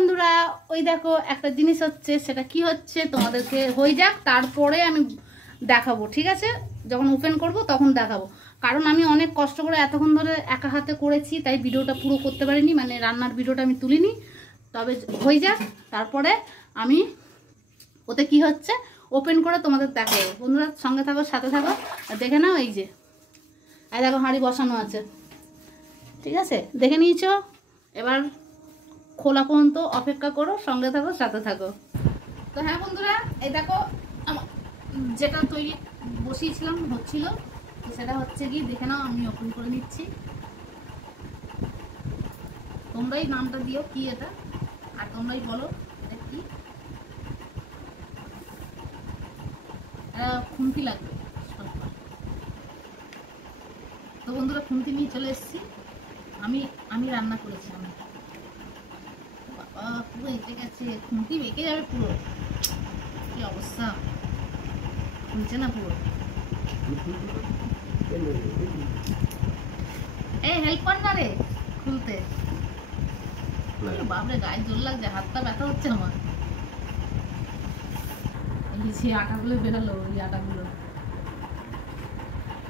বন্ধুরা, ওই দেখো একটা জিনিস হচ্ছে, সেটা কি হচ্ছে তোমাদেরকে হয়ে যাক, তারপরে আমি দেখাবো। ঠিক আছে, যখন ওপেন করব তখন দেখাবো। কারণ আমি অনেক কষ্ট করে এতক্ষণ ধরে একা হাতে করেছি, তাই ভিডিওটা পুরো করতে পারিনি, মানে রান্নার ভিডিওটা আমি তুলিনি। তবে হয়ে যাক, তারপরে আমি ওতে কি হচ্ছে ওপেন করে তোমাদের দেখাবো। বন্ধুরা সঙ্গে থাকো, সাথে থাকো, আর দেখে নাও। এই যে এই দেখো হাঁড়ি বসানো আছে, ঠিক আছে, দেখে নিয়েছো। এবার খোলা পর্যন্ত অপেক্ষা করো, সঙ্গে থাকো, সাথে থাকো। তো হ্যাঁ বন্ধুরা, এই দেখো যেটা তৈরি বসিয়েছিলাম হচ্ছিল, সেটা হচ্ছে কি দেখে নাও। আমি ওপেন করে নিচ্ছি, তোমরাই নামটা দিও কি এটা, আর তোমরাই বলো এটা কি। খুন্তি লাগবে। তো বন্ধুরা খুন্তি নিয়ে চলে এসেছি। আমি রান্না করেছি। আমি বাবা পুরো এঁকে গেছে, খুন্তি বেঁকে যাবে পুরো, কি অবস্থা, খুলছে না পুরো। এই হেল্প কর না রে খুলতে। বাপরে গায়ে জোর লাগছে, হাতটা ব্যথা হচ্ছে আমার। এই যে আটাগুলো বেরোলো, ওই আটাগুলো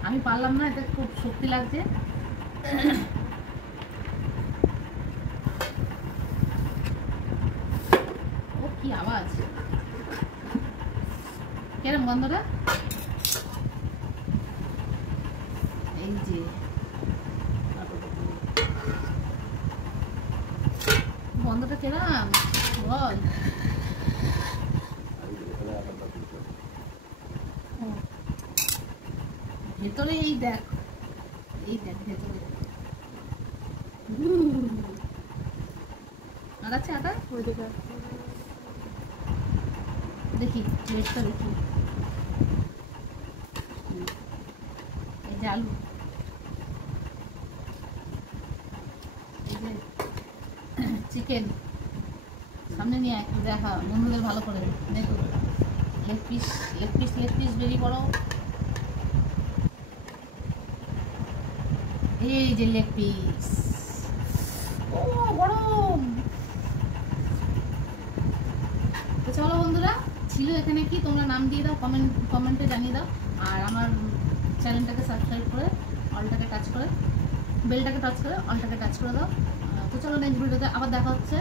আমি পারলাম না, এটা খুব শক্তি লাগছে। ও কি আওয়াজ, কেরম গন্ধটা। এই যে গন্ধটা কেরম বল। ভেতরে এই দেখ, এই দেখ ভেতরে আর আছে আটা। দেখি টেস্টটা দেখি। এই যে আলু, এই যে চিকেন, সামনে নিয়ে একটু দেখা বন্ধুদের ভালো করে দেখো। Leg piece leg piece leg piece বেরি করো। এই যে লেগ পিস, ও গরম। তো চলো বন্ধুরা, ছিল এখানে কি, তোমরা নাম দিয়ে দাও, কমেন্টে জানিয়ে দাও। আর আমার চ্যানেলটাকে সাবস্ক্রাইব করে অলটাকে টাচ করে, বেলটাকে টাচ করে অলটাকে টাচ করে দাও। তো চলো নেক্সট ভিডিওতে আবার দেখা হচ্ছে।